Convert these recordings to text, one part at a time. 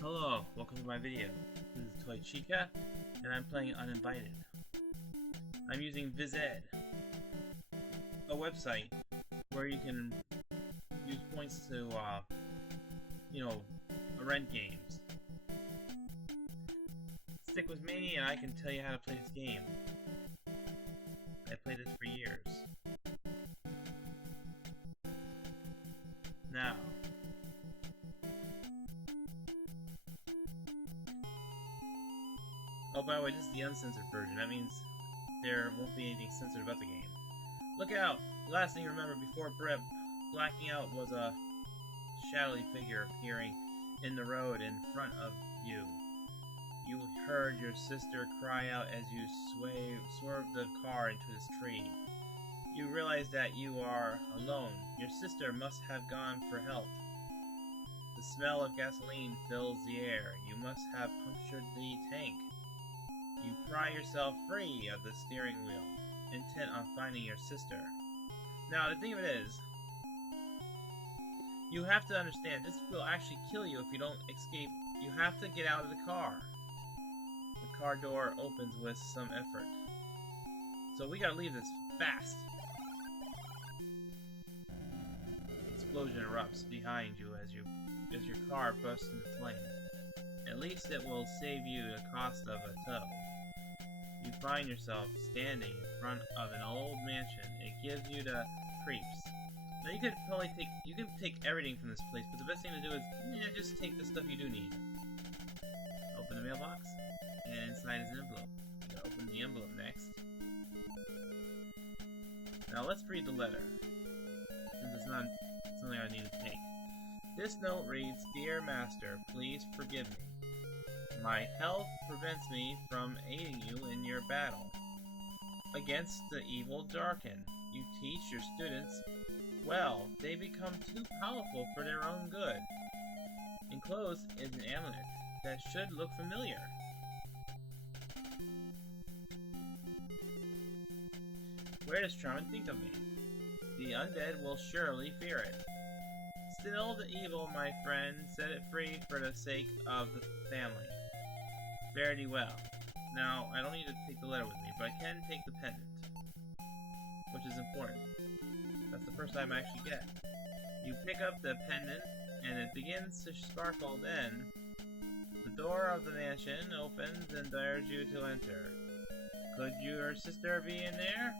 Hello, welcome to my video. This is Toy Chica, and I'm playing Uninvited. I'm using VizEd, a website where you can use points to, rent games. Stick with me and I can tell you how to play this game. I played this for years. Now, oh, by the way, this is the uncensored version. That means there won't be anything censored about the game. Look out! The last thing you remember before blacking out was a shadowy figure appearing in the road in front of you. You heard your sister cry out as you swerved the car into this tree. You realize that you are alone. Your sister must have gone for help. The smell of gasoline fills the air. You must have punctured the tank. You pry yourself free of the steering wheel, intent on finding your sister. Now, the thing of it is, you have to understand, this will actually kill you if you don't escape. You have to get out of the car. The car door opens with some effort. So we gotta leave this fast. Explosion erupts behind you as your car bursts into flames. At least it will save you the cost of a tow. You find yourself standing in front of an old mansion. It gives you the creeps. Now you could probably take everything from this place, but the best thing to do is just take the stuff you do need. Open the mailbox, and inside is an envelope. You gotta open the envelope next. Now let's read the letter, since it's not something I need to take. This note reads, "Dear Master, please forgive me. My health prevents me from aiding you in your battle against the evil Darkin. You teach your students well. They become too powerful for their own good. Enclosed is an amulet that should look familiar. Where does Charmin think of me? The undead will surely fear it. Still the evil, my friend, set it free for the sake of the family. Fare thee well." Now, I don't need to take the letter with me, but I can take the pendant, which is important. That's the first time I actually get. You pick up the pendant, and it begins to sparkle. Then, the door of the mansion opens and dares you to enter. Could your sister be in there?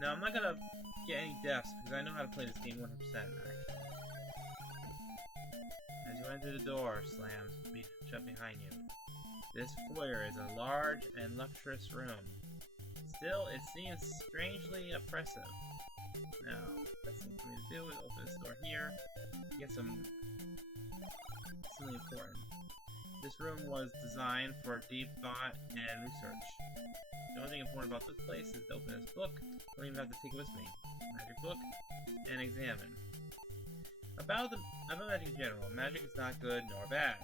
Now, I'm not gonna get any deaths, because I know how to play this game 100%, actually. As you enter, the door slams shut behind you. This foyer is a large and luxurious room. Still, it seems strangely oppressive. Now, best thing for me to do is open this door here to get something important. This room was designed for deep thought and research. The only thing important about this place is to open this book. I don't even have to take it with me. Magic book, and examine. About magic in general, magic is not good nor bad.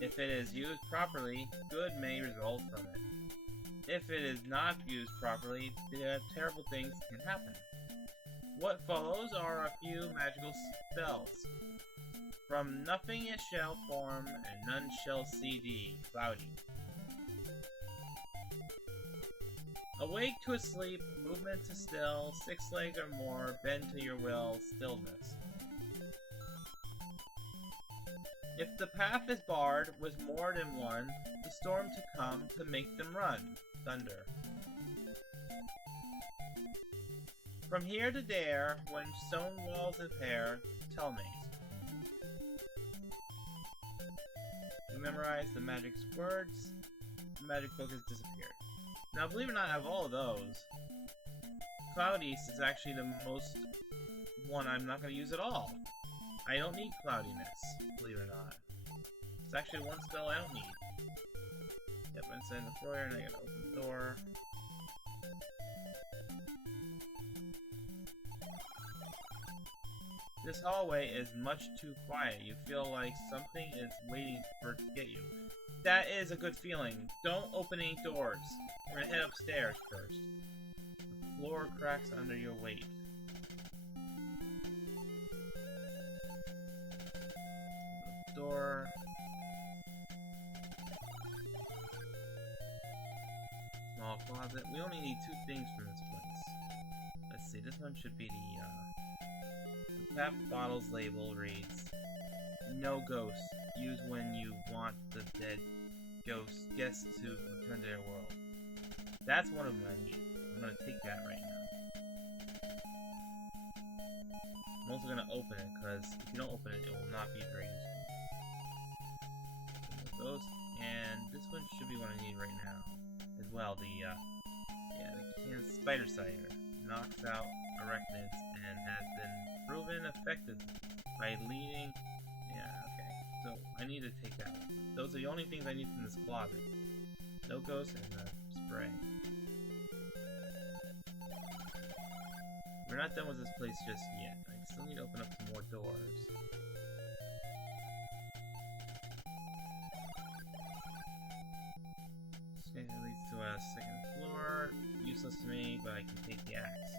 If it is used properly, good may result from it. If it is not used properly, terrible things can happen. What follows are a few magical spells. From nothing it shall form, and none shall see thee, cloudy. Awake to a sleep, movement to still, 6 legs or more, bend to your will, stillness. If the path is barred with more than one, the storm to come to make them run, thunder. From here to there, when stone walls impair, tellmates. You memorize the magic words, the magic book has disappeared. Now, believe it or not, out of all of those, Cloud East is actually the most one I'm not going to use at all. I don't need cloudiness, believe it or not. It's actually one spell I don't need. Yep, I'm inside the foyer and I gotta open the door. This hallway is much too quiet. You feel like something is waiting to get you. That is a good feeling. Don't open any doors. We're gonna head upstairs first. The floor cracks under your weight. Door. closet. We only need 2 things from this place. Let's see, this one should be the tap bottle's label reads, "No ghosts. Use when you want the dead guests to return to their world." That's one of them I need. I'm gonna take that right now. I'm also gonna open it, because if you don't open it, it will not be very useful. Those, and this one should be what I need right now as well. The can spider cider knocks out arachnids and has been proven effective by leading. Yeah, okay. So I need to take that one. Those are the only things I need from this closet. No ghost and a spray. We're not done with this place just yet. I still need to open up some more doors. Okay, that leads to a second floor. Useless to me, but I can take the axe.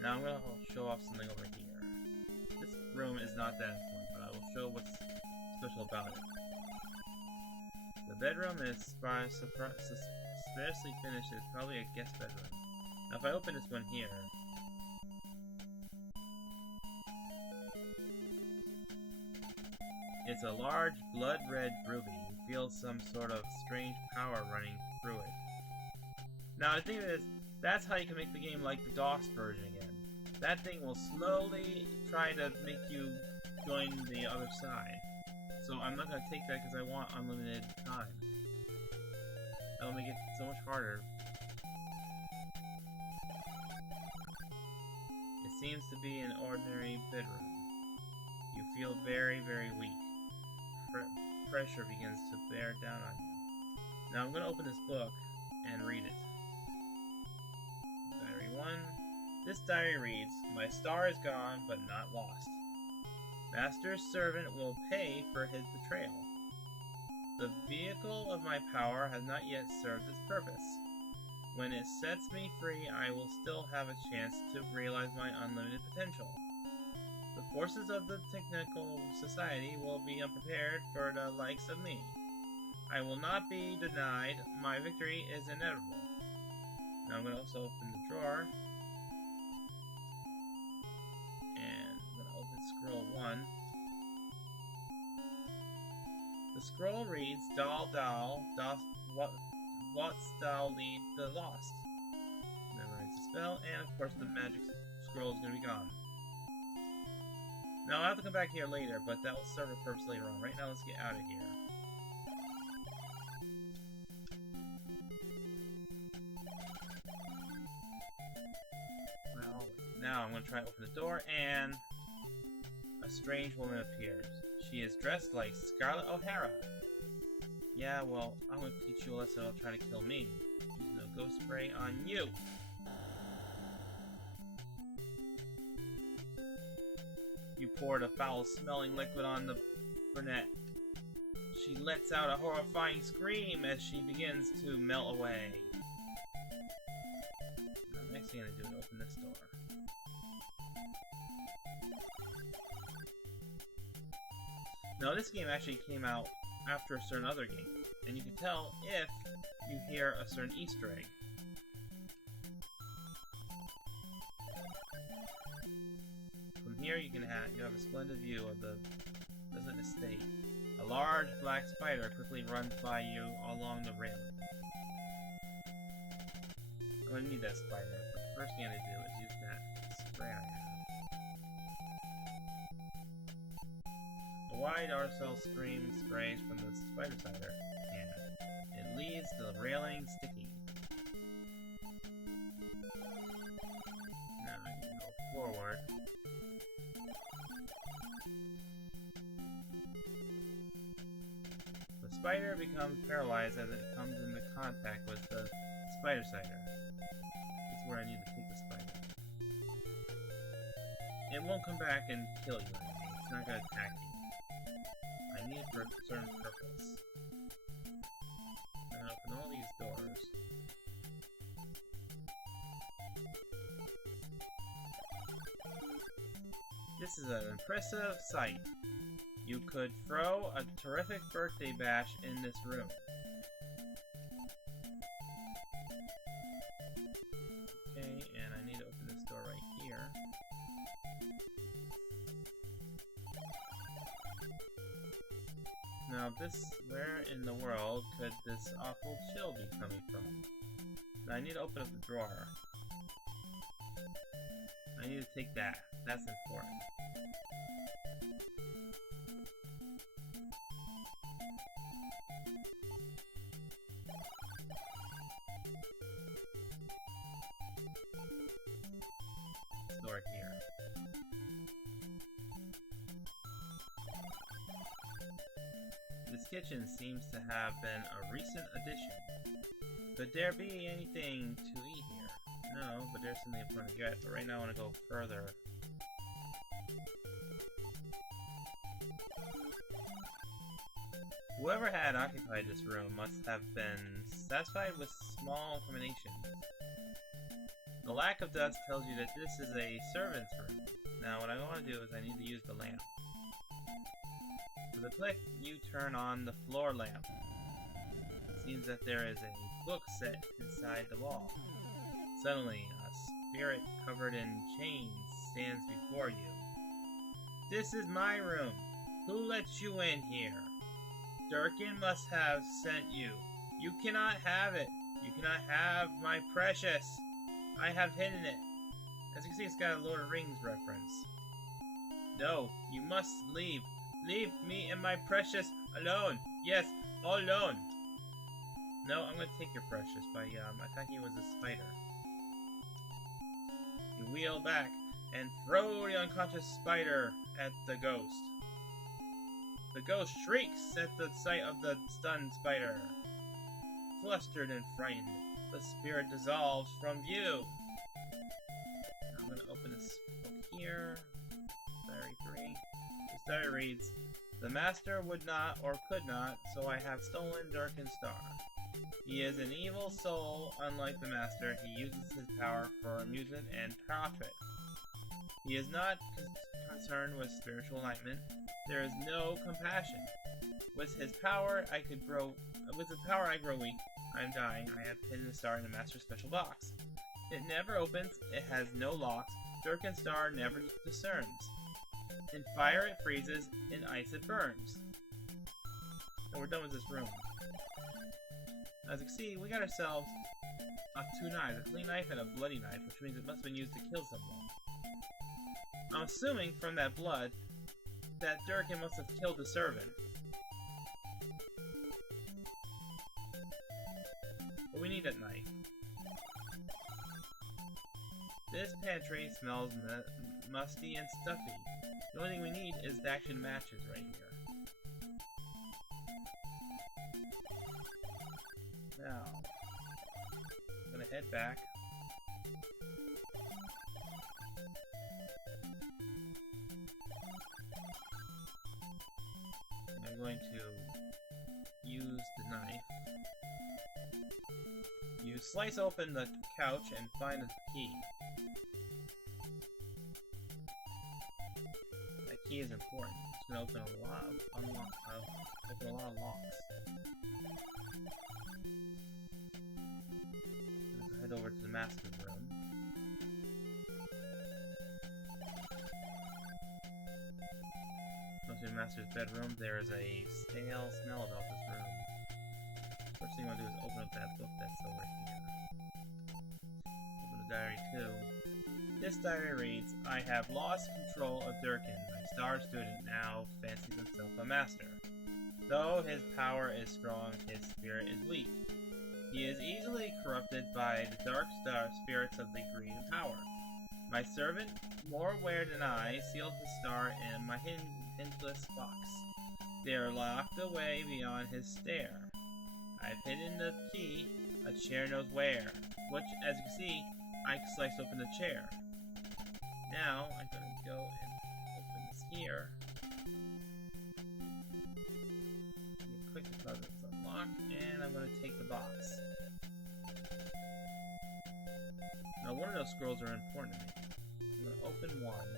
Now I'm gonna show off something over here. This room is not that important, but I will show what's special about it. The bedroom is sparsely finished. It's probably a guest bedroom. Now if I open this one here, it's a large blood-red ruby. You feel some sort of strange power running through it. Now the thing is, that's how you can make the game like the DOS version again. That thing will slowly try to make you join the other side. So I'm not going to take that because I want unlimited time. That'll make it so much harder. It seems to be an ordinary bedroom. You feel very, very weak. Pressure begins to bear down on you. Now I'm going to open this book and read it. Diary 1. This diary reads, "My star is gone, but not lost. Master's servant will pay for his betrayal. The vehicle of my power has not yet served its purpose. When it sets me free, I will still have a chance to realize my unlimited potential. The forces of the technical society will be unprepared for the likes of me. I will not be denied. My victory is inevitable." Now I'm going to also open the drawer. And I'm going to open scroll 1. The scroll reads, "Dal Dal, what's thou lead the lost?" Memorize the spell, and of course the magic scroll is going to be gone. Now I'll have to come back here later, but that will serve a purpose later on. Right now, let's get out of here. Well, now I'm going to try to open the door, and a strange woman appears. She is dressed like Scarlett O'Hara. Yeah, well, I'm going to teach you a lesson about trying to kill me. Use no ghost spray on you. You poured a foul-smelling liquid on the brunette. She lets out a horrifying scream as she begins to melt away. Now, the next thing I'm going to do is open this door. Now, this game actually came out after a certain other game, and you can tell if you hear a certain Easter egg. Here you have a splendid view of the pleasant estate. A large black spider quickly runs by you along the railing. I'm going to need that spider, but the first thing I'm going to do is use that spray I have. A wide aerosol stream sprays from the spider cider can. It leaves the railing sticky. Now I can go forward. The spider becomes paralyzed as it comes into contact with the spider cider. This is where I need to take the spider. It won't come back and kill you or anything. It's not going to attack you. I need it for a certain purpose. I'm going to open all these doors. This is an impressive sight. You could throw a terrific birthday bash in this room. Okay, and I need to open this door right here. Now where in the world could this awful chill be coming from? Now I need to open up the drawer. I need to take that. That's important. This door here. This kitchen seems to have been a recent addition. Could there be anything to eat here? No, but there's something important to get. But right now I want to go further. Whoever had occupied this room must have been satisfied with small accommodations. The lack of dust tells you that this is a servant's room. Now what I want to do is I need to use the lamp. With a click, you turn on the floor lamp. It seems that there is a book set inside the wall. Suddenly, a spirit covered in chains stands before you. This is my room. Who let you in here? Durkin must have sent you. You cannot have it. You cannot have my precious. I have hidden it. As you can see, it's got a Lord of the Rings reference. No, you must leave. Leave me and my precious alone. Yes, all alone. No, I'm going to take your precious by attacking you with a spider. You wheel back and throw the unconscious spider at the ghost. The ghost shrieks at the sight of the stunned spider. Flustered and frightened, the spirit dissolves from view. I'm going to open this book here. Diary 3. This diary reads, "The master would not or could not, so I have stolen Durkin's star. He is an evil soul, unlike the master. He uses his power for amusement and profit. He is not concerned with spiritual enlightenment. There is no compassion. With his power, I grow weak. I am dying. I have hidden the star in the master's special box. It never opens. It has no locks. Durkin's star never discerns. In fire it freezes, in ice it burns." And we're done with this room. As you can see, we got ourselves two knives, a clean knife and a bloody knife, which means it must have been used to kill someone. I'm assuming from that blood that Durkin must have killed the servant. But we need that knife. This pantry smells musty and stuffy. The only thing we need is the action matches right here. Now, I'm gonna head back. I'm going to use the knife. You slice open the couch and find the key. That key is important. It's going to open a lot of locks. Let's head over to the master's room. Once in the master's bedroom, there is a stale smell about this room. First thing I want to do is open up that book that's over here. Open the diary too. This diary reads, "I have lost control of Durkin. My star student now fancies himself a master. Though his power is strong, his spirit is weak. He is easily corrupted by the dark spirits of the greed and power. My servant, more aware than I, sealed the star in my hingeless box. They are locked away beyond his stare. I've hidden the key, a chair knows where, which, as you can see, I sliced open the chair. Now, I'm going to go and open this here. Click because it's unlocked, and I'm going to take the box. Now, one of those scrolls are important to me. I'm going to open one.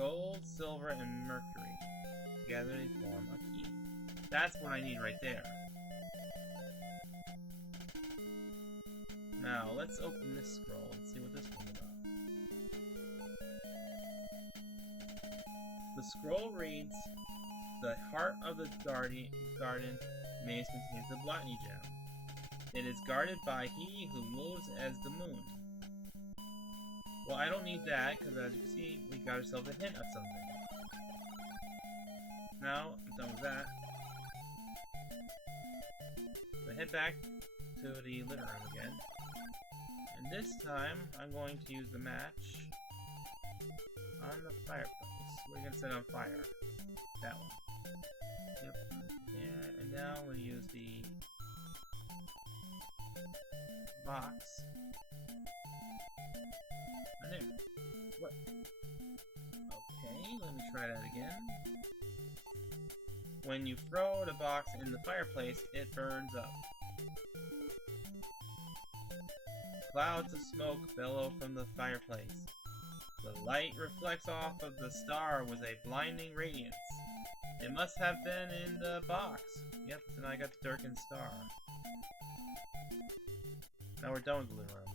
gold, silver, and mercury. Together they form a key. That's what I need right there. Now, let's open this scroll and see what this one's about. The scroll reads, "The heart of the garden maze contains the botany gem. It is guarded by he who moves as the moon." Well, I don't need that, because as you can see, we got ourselves a hint of something. Now, I'm done with that. So head back to the living room again. And this time, I'm going to use the match on the fireplace. We're going to set it on fire. That one. Yep. Yeah, and now I'm going to use the box. And there. What? Okay, let me try that again. When you throw the box in the fireplace, it burns up. Clouds of smoke bellow from the fireplace. The light reflects off of the star with a blinding radiance. It must have been in the box. Yep, and I got the darkened star. Now we're done with the living room.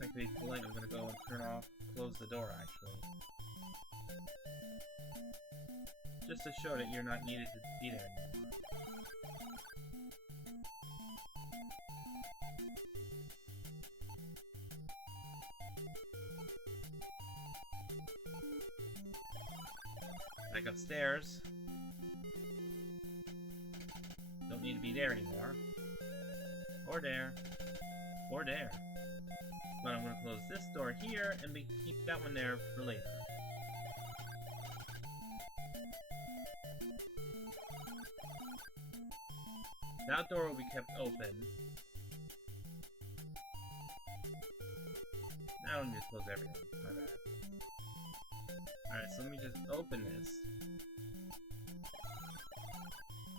To be polite, I'm gonna go and close the door actually. Just to show that you're not needed to be there anymore. Back upstairs. Don't need to be there anymore. Or there. Or there. But I'm going to close this door here and keep that one there for later. That door will be kept open. I don't need to close everything. My bad. Alright, so let me just open this.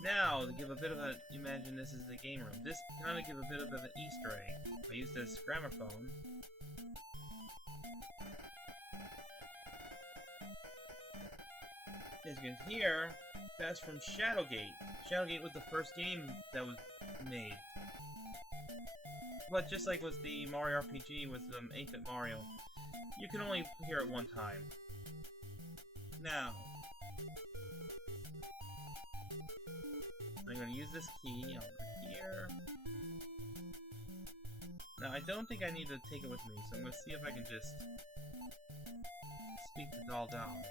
Now, to give a bit of a... Imagine this is the game room. This kind of give a bit of an Easter egg. I used this gramophone. As you can hear, that's from Shadowgate. Shadowgate was the first game that was made. But just like with the Mario RPG with 8-bit Mario, you can only hear it one time. Now, I'm going to use this key over here. Now, I don't think I need to take it with me, so I'm going to see if I can just speak the doll down.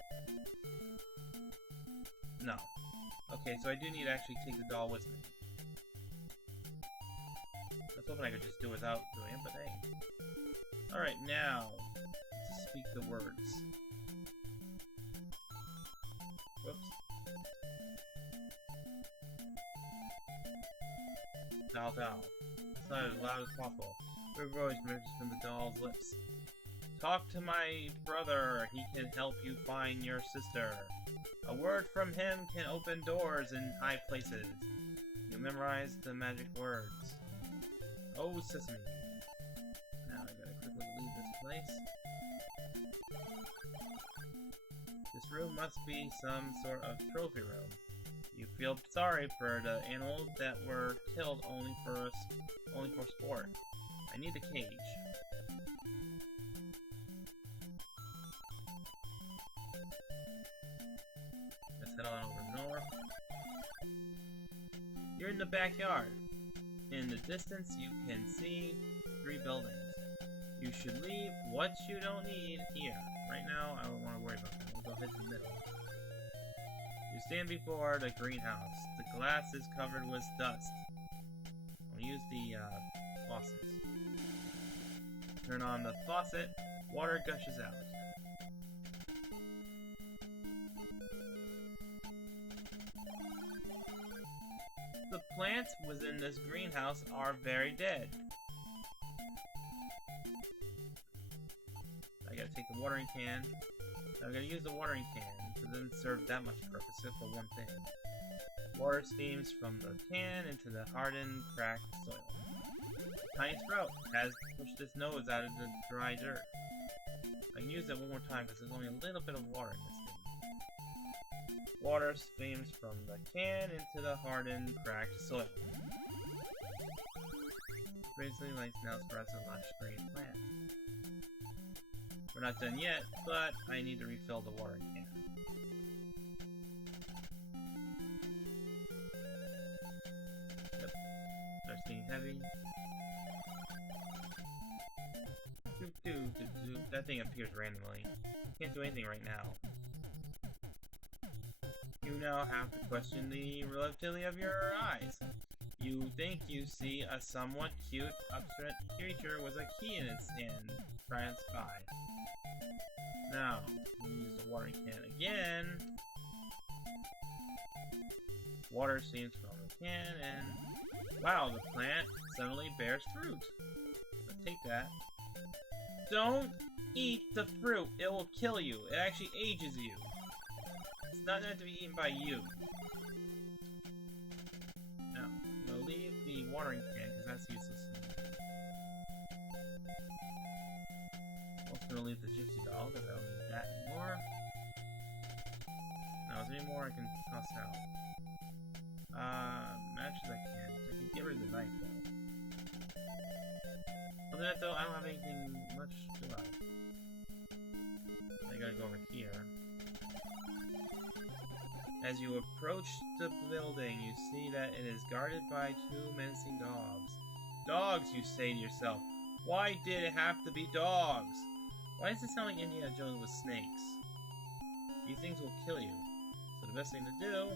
No. Okay, so I do need to actually take the doll with me. I was hoping I could just do it without doing it, but hey. Alright, now, to speak the words. Whoops. Doll, doll. It's not as loud as possible. Weird voice emerges from the doll's lips. Talk to my brother. He can help you find your sister. A word from him can open doors in high places. You memorize the magic words. Oh, sesame. Now I gotta quickly leave this place. This room must be some sort of trophy room. You feel sorry for the animals that were killed only for sport. I need the cage. Let's head on over north. You're in the backyard. In the distance, you can see 3 buildings. You should leave what you don't need here. Right now, I don't want to worry about that. We'll go ahead in the middle. You stand before the greenhouse. The glass is covered with dust. I'll use the faucet. Turn on the faucet. Water gushes out. The plants within this greenhouse are very dead. I gotta take the watering can. I'm gonna use the watering can, but it doesn't serve that much purpose except for one thing. Water steams from the can into the hardened, cracked soil. Tiny sprout has pushed its nose out of the dry dirt. I can use that one more time because there's only a little bit of water in this thing. Water streams from the can into the hardened, cracked soil. Gracefully like snail sprouts a lush green plant. We're not done yet, but I need to refill the watering can. Yep. Starts getting heavy. That thing appears randomly. Can't do anything right now. You now have to question the relativity of your eyes. You think you see a somewhat cute, abstract creature with a key in its hand. Try and spy. Now, we use the watering can again. Water steams from the can, and wow, the plant suddenly bears fruit. Let's take that. Don't eat the fruit, it will kill you. It actually ages you. It's not meant to be eaten by you. Now, I'm gonna leave the watering can because that's useless. I'm also gonna leave the gypsy doll because I don't need that anymore. Now, is there any more I can toss out? Matches I can get rid of the knife though. Other than that though, I don't have anything much to buy. I gotta go over here. As you approach the building, you see that it is guarded by two menacing dogs. Dogs, you say to yourself. Why did it have to be dogs? Why does it sound like Indiana Jones with snakes? These things will kill you. So the best thing to do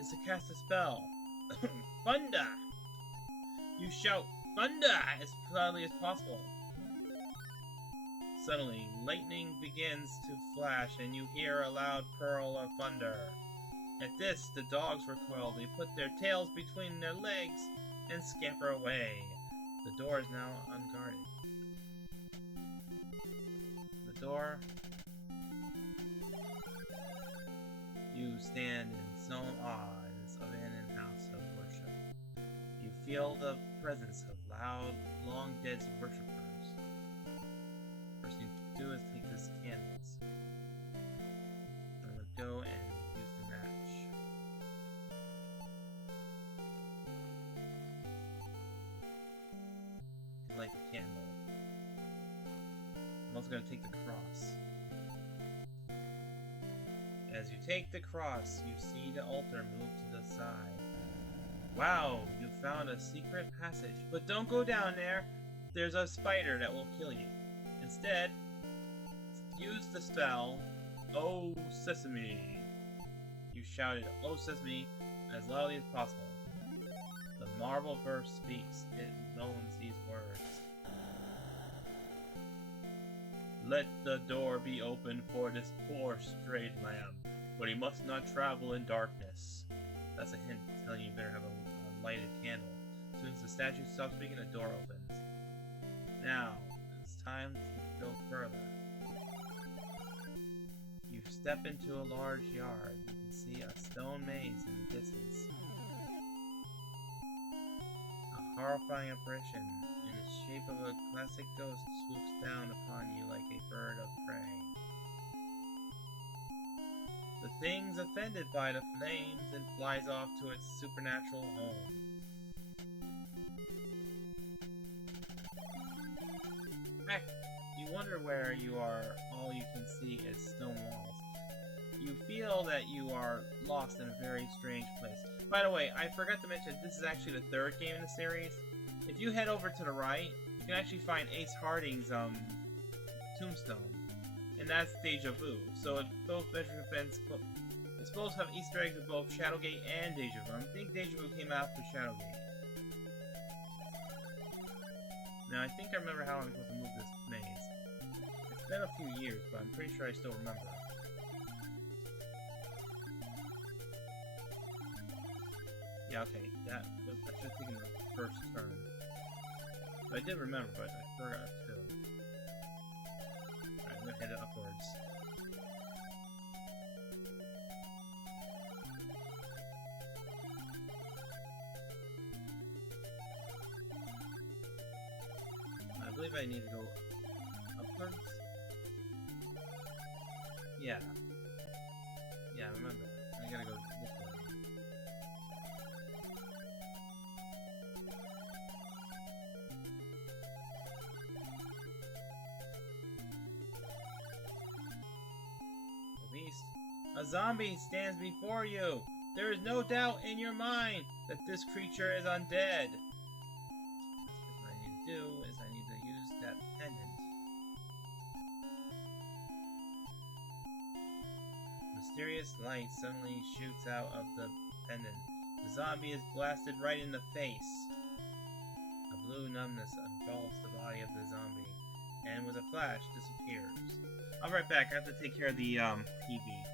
is to cast a spell. Thunder! You shout, Thunder! As loudly as possible. Suddenly, lightning begins to flash and you hear a loud pearl of thunder. At this, the dogs recoil. They put their tails between their legs and scamper away. The door is now unguarded. The door. You stand in solemn awe in this abandoned house of worship. You feel the presence of loud, long-dead worshippers. First thing you do is take this candles. I'm going to go and use the match. Light the candle. I'm also going to take the cross. As you take the cross, you see the altar move to the side. Wow, you found a secret passage. But don't go down there. There's a spider that will kill you. Instead, use the spell, Oh Sesame. You shouted, Oh Sesame, as loudly as possible. The marble verse speaks. It moans these words. Let the door be open for this poor strayed lamb, but he must not travel in darkness. That's a hint telling you better have a lighted candle. As soon as the statue stops speaking, the door opens. Now, it's time to go further. You step into a large yard. You can see a stone maze in the distance. A horrifying apparition in the shape of a classic ghost swoops down upon you like a bird of prey. The thing's offended by the flames and flies off to its supernatural home. Heck, you wonder where you are. All you can see is stone walls. You feel that you are lost in a very strange place. By the way, I forgot to mention, this is actually the third game in the series. If you head over to the right, you can actually find Ace Harding's tombstone. And that's Deja Vu. So if both Measuring Fence, it's supposed to have Easter eggs with both Shadowgate and Deja Vu. I think Deja Vu came after Shadowgate. Now I think I remember how I'm supposed to move this maze. It's been a few years, but I'm pretty sure I still remember. Yeah, okay, I should have taken the first turn. But I did remember, but I forgot to. Alright, I'm gonna head upwards. believe I need to go upwards. Yeah. Yeah, I remember. I gotta go this way. The beast. A zombie stands before you. There is no doubt in your mind that this creature is undead. What I need to do is I need to use that pendant. Mysterious light suddenly shoots out of the pendant. The zombie is blasted right in the face. A blue numbness engulfs the body of the zombie, and with a flash disappears. I'll be right back. I have to take care of the TV.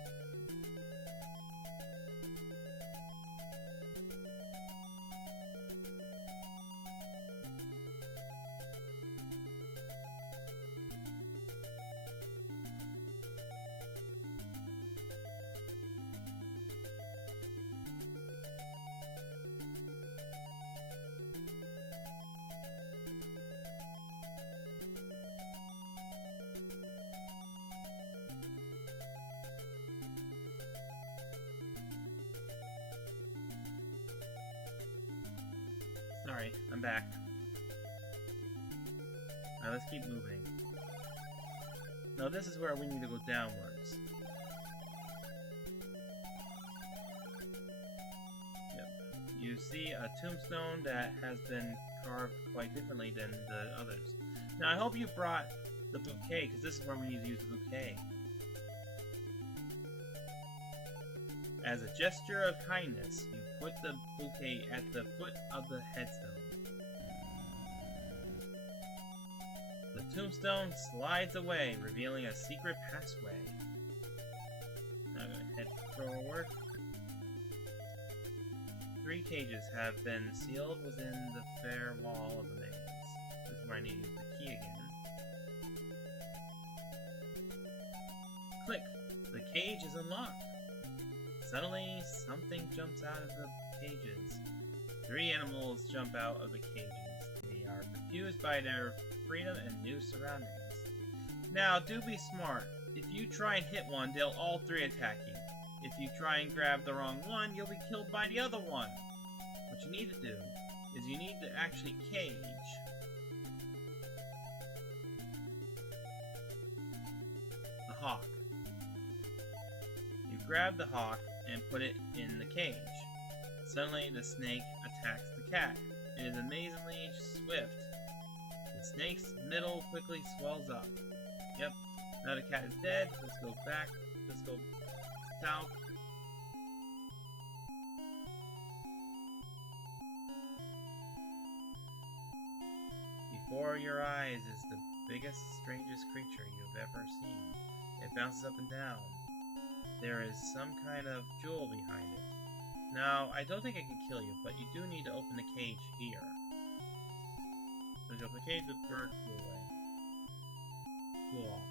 Sorry, I'm back. Now let's keep moving. Now this is where we need to go downwards. Yep. You see a tombstone that has been carved quite differently than the others. Now I hope you brought the bouquet, because this is where we need to use the bouquet. As a gesture of kindness, you put the bouquet at the foot of the headstone. The tombstone slides away, revealing a secret passway. Now I'm going to head forward. 3 cages have been sealed within the fair wall of the maze. This is where I need to use the key again. Click! The cage is unlocked. Suddenly, something jumps out of the cages. 3 animals jump out of the cages. They are confused by their freedom and new surroundings. Now, do be smart. If you try and hit one, they'll all 3 attack you. If you try and grab the wrong one, you'll be killed by the other one. What you need to do is you need to actually cage the hawk. You grab the hawk and put it in the cage. Suddenly, the snake attacks the cat. It is amazingly swift. The snake's middle quickly swells up. Yep, now the cat is dead. Let's go back. Let's go south. Before your eyes is the biggest, strangest creature you've ever seen. It bounces up and down. There is some kind of jewel behind it. Now, I don't think it can kill you, but you do need to open the cage here. So you open the cage, the bird flew away. Flew off.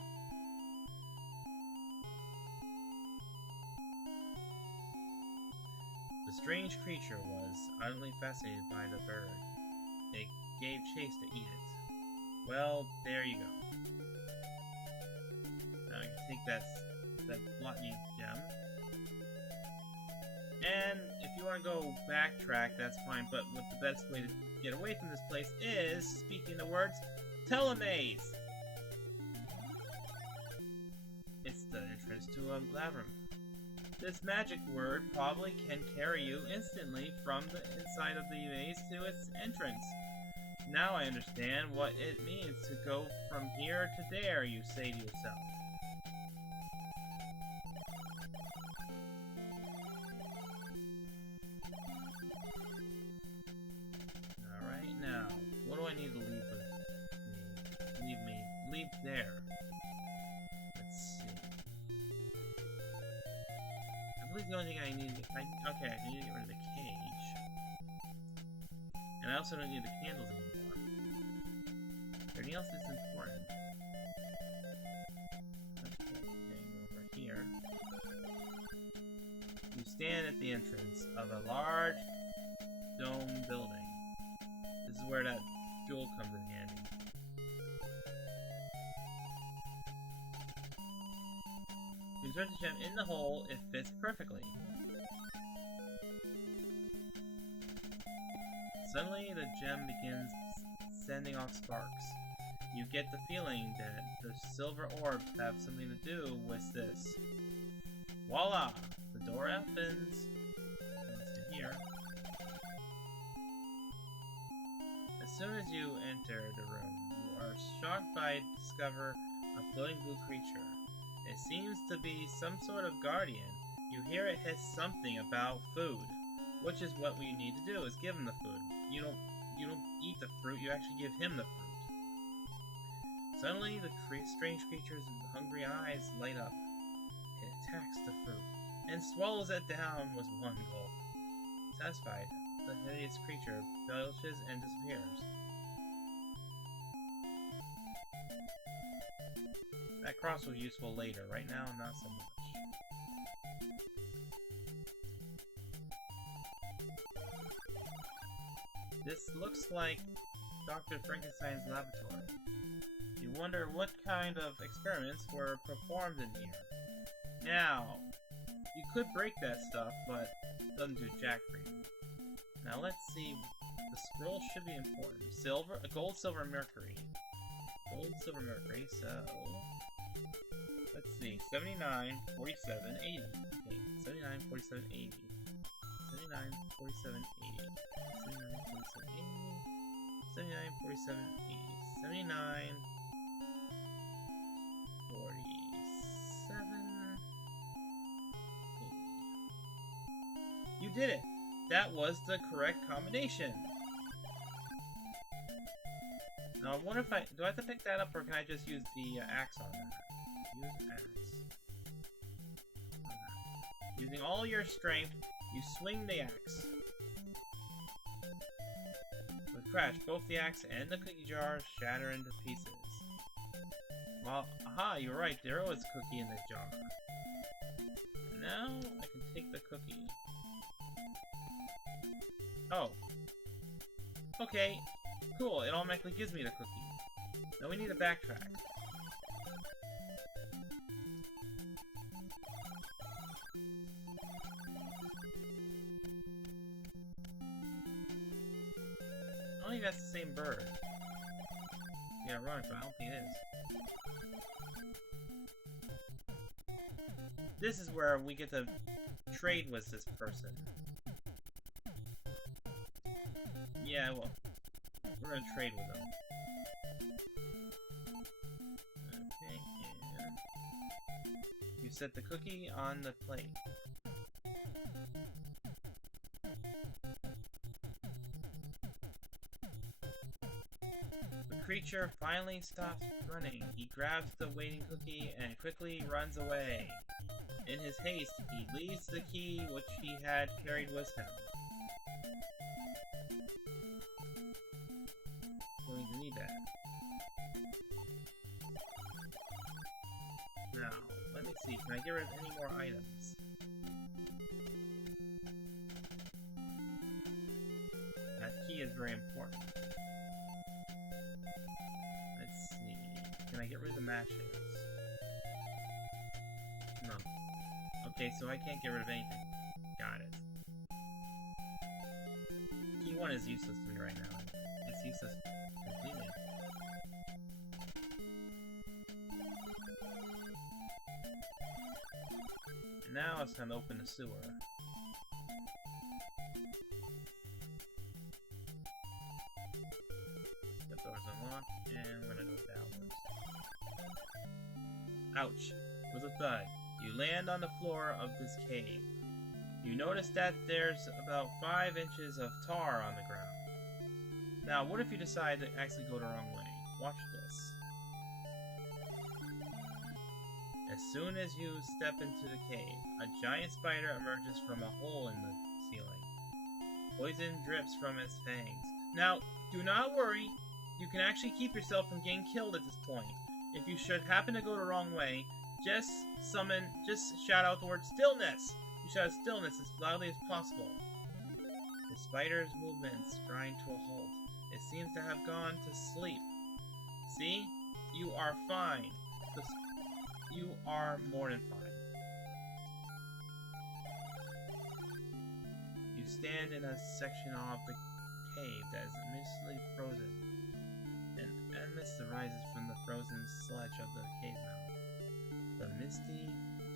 The strange creature was utterly fascinated by the bird. It gave chase to eat it. Well, there you go. Now I can take that Blotney gem. And if you want to go backtrack, that's fine, but what the best way to get away from this place is, speaking the words, telemaze! It's the entrance to a labyrinth. This magic word probably can carry you instantly from the inside of the maze to its entrance. Now I understand what it means to go from here to there, you say to yourself. Alright, now, what do I need to leave with me? Leave there. Let's see. I believe the only thing I need okay, I need to get rid of the cage. And I also don't need the candles anymore. Anything else that's important? Okay, over here. You stand at the entrance of a large dome building. This is where that jewel comes in handy. Insert the gem in the hole, it fits perfectly. Suddenly, the gem begins sending off sparks. You get the feeling that the silver orbs have something to do with this. Voila! The door opens. What's in here? As soon as you enter the room, you are shocked by discover a floating blue creature. It seems to be some sort of guardian. You hear it hiss something about food, which is what we need to do, is give him the food. You don't eat the fruit, you actually give him the fruit. Suddenly, the strange creature's hungry eyes light up. It attacks the fruit and swallows it down with one gulp. Satisfied, the hideous creature belches and disappears. That cross will be useful later. Right now, not so much. This looks like Dr. Frankenstein's laboratory. You wonder what kind of experiments were performed in here. Now, you could break that stuff, but it doesn't do jack for you. Now let's see. The scroll should be important. Silver, gold, silver, mercury. Gold, silver, mercury. So let's see. 79, 47, 80. Okay, 79, 47, 80. 79, 47, 80. 79, 47, 80. 79, 47, 80. 79, 47, 80. You did it! That was the correct combination! Now I wonder if do I have to pick that up or can I just use the axe on that? Use axe. Using all your strength, you swing the axe. With crash, both the axe and the cookie jar shatter into pieces. Well, aha, you're right, there was a cookie in the jar. Now, I can take the cookie. Oh. Okay, cool, it automatically gives me the cookie. Now we need to backtrack. I don't think that's the same bird. Yeah, ironic, but I don't think it is. This is where we get to trade with this person. Yeah, well, we're gonna trade with them. Okay, and you set the cookie on the plate. The creature finally stops running. He grabs the waiting cookie and quickly runs away. In his haste, he leaves the key which he had carried with him. Going to need that. Now, let me see. Can I get rid of any more items? That key is very important. Let's see. Can I get rid of the matches? No. Okay, so I can't get rid of anything. Got it. Key 1 is useless to me right now. It's useless completely. And now it's time to open the sewer. The door's unlocked, and we're gonna go downwards. Ouch! With a thud, you land on the floor of this cave. You notice that there's about 5 inches of tar on the ground. Now, what if you decide to actually go the wrong way? Watch this. As soon as you step into the cave, a giant spider emerges from a hole in the ceiling. Poison drips from its fangs. Now, do not worry. You can actually keep yourself from getting killed at this point. If you should happen to go the wrong way, just shout out the word stillness. You shout stillness as loudly as possible. The spider's movements grind to a halt. It seems to have gone to sleep. See? You are fine. You are more than fine. You stand in a section of the cave that is mistily frozen. And mist arises from the frozen sludge of the cave mouth. The misty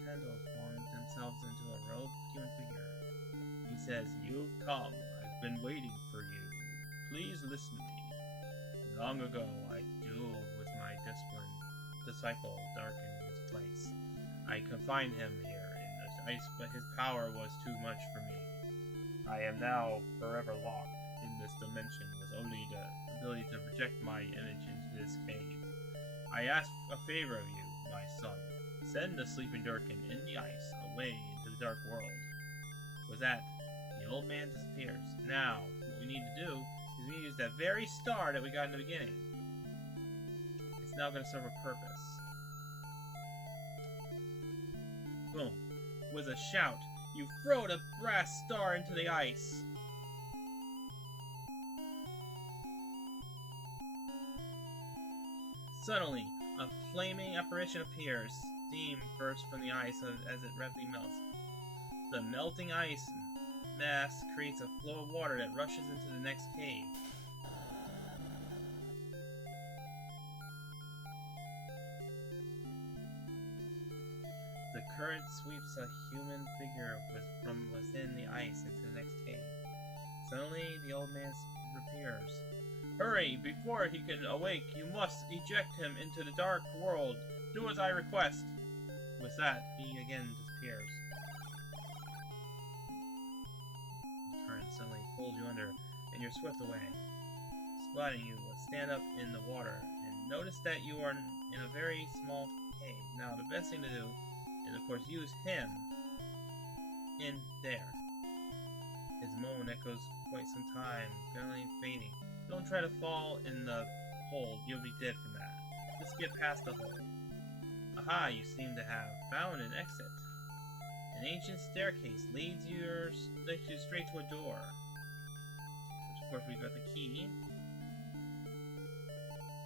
tendrils form themselves into a robed human figure. He says, "You've come. I've been waiting for you. Please listen to me. Long ago, I dueled with my disciple, Dark in his place. I confined him here in this ice, but his power was too much for me. I am now forever locked in this dimension with only the ability to project my image into this cave. I ask a favor of you, my son. Send the sleeping Durkin in the ice away into the dark world." With that, the old man disappears. Now, what we need to do is we need to use that very star that we got in the beginning. It's now going to serve a purpose. Boom. With a shout, you throw the brass star into the ice. Suddenly, a flaming apparition appears. Steam bursts from the ice as it rapidly melts. The melting ice mass creates a flow of water that rushes into the next cave. The current sweeps a human figure from within the ice into the next cave. Suddenly, the old man appears. "Hurry! Before he can awake, you must eject him into the dark world. Do as I request." With that, he again disappears. The current suddenly pulls you under, and you're swept away. Spotting you, stand up in the water, and notice that you are in a very small cave. Now, the best thing to do is, of course, use him in there. His moan echoes quite some time, finally fading. Don't try to fall in the hole, you'll be dead from that. Just get past the hole. Aha, you seem to have found an exit. An ancient staircase leads you straight to a door. Which, of course, we've got the key.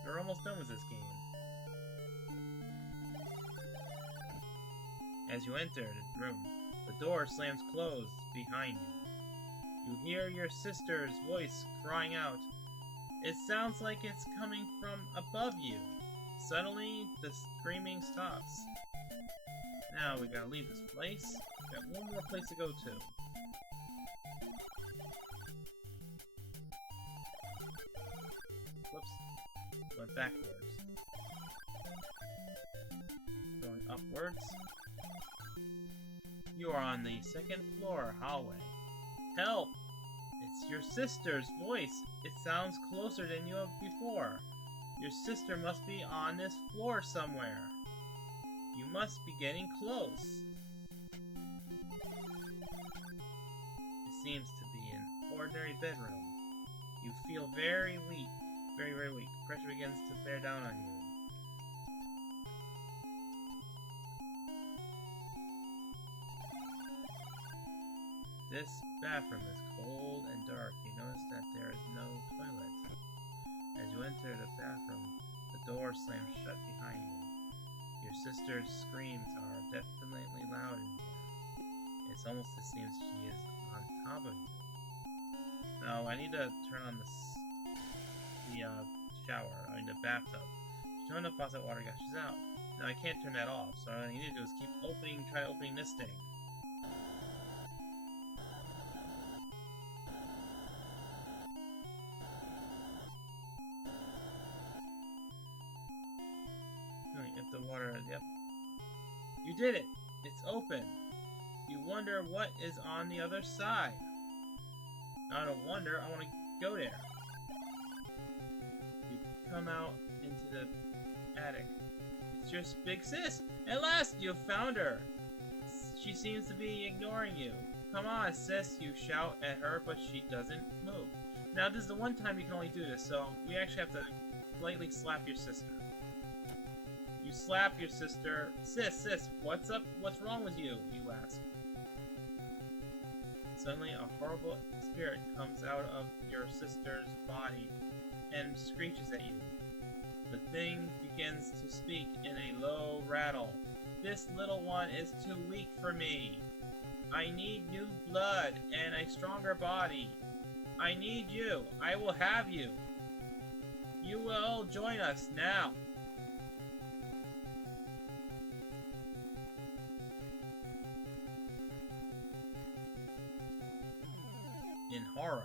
We're almost done with this game. As you enter the room, the door slams closed behind you. You hear your sister's voice crying out. It sounds like it's coming from above you. Suddenly, the screaming stops. Now we gotta leave this place. We got one more place to go to. Whoops. Went backwards. Going upwards. You are on the second floor hallway. Help! It's your sister's voice. It sounds closer than you have before. Your sister must be on this floor somewhere. You must be getting close. It seems to be an ordinary bedroom. You feel very weak. Very, very weak. Pressure begins to bear down on you. This bathroom is cold and dark. You notice that there is no toilet. As you enter the bathroom, the door slams shut behind you. Your sister's screams are definitely loud in here. It's almost as seems she is on top of you. Now, I need to turn on the shower, the bathtub. Showing the faucet, water gushes out. Now, I can't turn that off, so all I need to do is keep try opening this thing. If the water, yep. You did it! It's open! You wonder what is on the other side. I don't wonder, I want to go there. You come out into the attic. It's your big sis! At last, you found her! She seems to be ignoring you. Come on, sis, you shout at her, but she doesn't move. Now, this is the one time you can only do this, so we actually have to lightly slap your sister. You slap your sister. Sis, what's up? What's wrong with you? You ask. Suddenly, a horrible spirit comes out of your sister's body and screeches at you. The thing begins to speak in a low rattle. This little one is too weak for me. I need new blood and a stronger body. I need you. I will have you. You will join us now. In horror,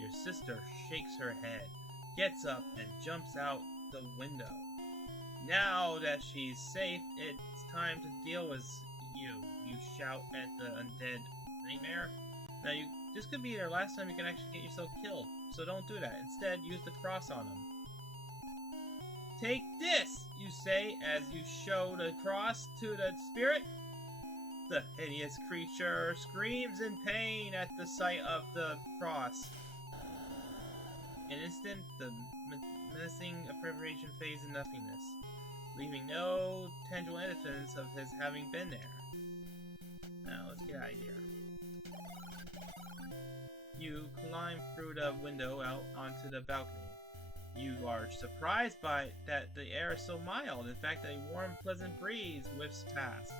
your sister shakes her head, gets up, and jumps out the window. Now that she's safe, it's time to deal with you. You shout at the undead nightmare. Now, this could be your last time you can actually get yourself killed, so don't do that. Instead, use the cross on him. Take this, you say as you show the cross to the spirit. The hideous creature screams in pain at the sight of the cross. In an instant, the menacing preparation fades in nothingness, leaving no tangible evidence of his having been there. Now, let's get out of here. You climb through the window out onto the balcony. You are surprised by that the air is so mild. In fact, a warm, pleasant breeze whiffs past.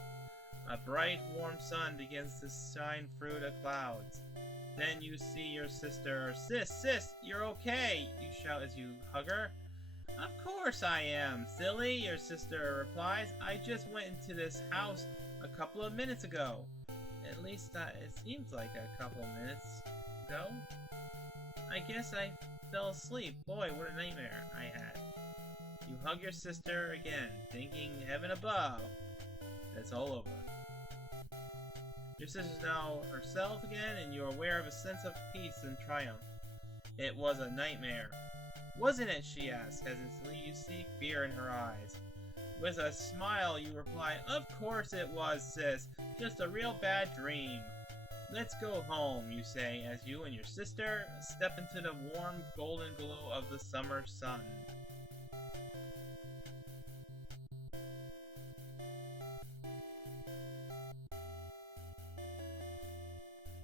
A bright, warm sun begins to shine through the clouds. Then you see your sister. Sis, you're okay, you shout as you hug her. Of course I am, silly, your sister replies. I just went into this house a couple of minutes ago. At least it seems like a couple of minutes ago. I guess I fell asleep. Boy, what a nightmare I had. You hug your sister again, thinking heaven above. That's all over. Your sister's now herself again, and you're aware of a sense of peace and triumph. It was a nightmare. Wasn't it? She asks hesitantly. You see fear in her eyes. With a smile, you reply, Of course it was, sis. Just a real bad dream. Let's go home, you say, as you and your sister step into the warm, golden glow of the summer sun.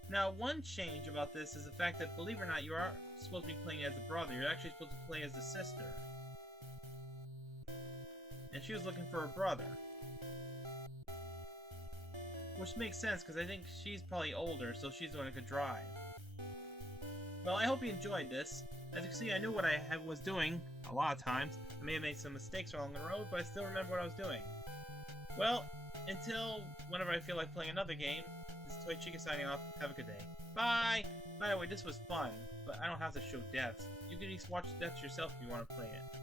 Now, one change about this is the fact that, believe it or not, you are supposed to be playing as the brother. You're actually supposed to play as the sister. And she was looking for a brother. Which makes sense, because I think she's probably older, so she's the one who could drive. Well, I hope you enjoyed this. As you can see, I knew what I was doing a lot of times. I may have made some mistakes along the road, but I still remember what I was doing. Well, until whenever I feel like playing another game, this is Toy Chica signing off. Have a good day. Bye! By the way, this was fun, but I don't have to show deaths. You can just watch deaths yourself if you want to play it.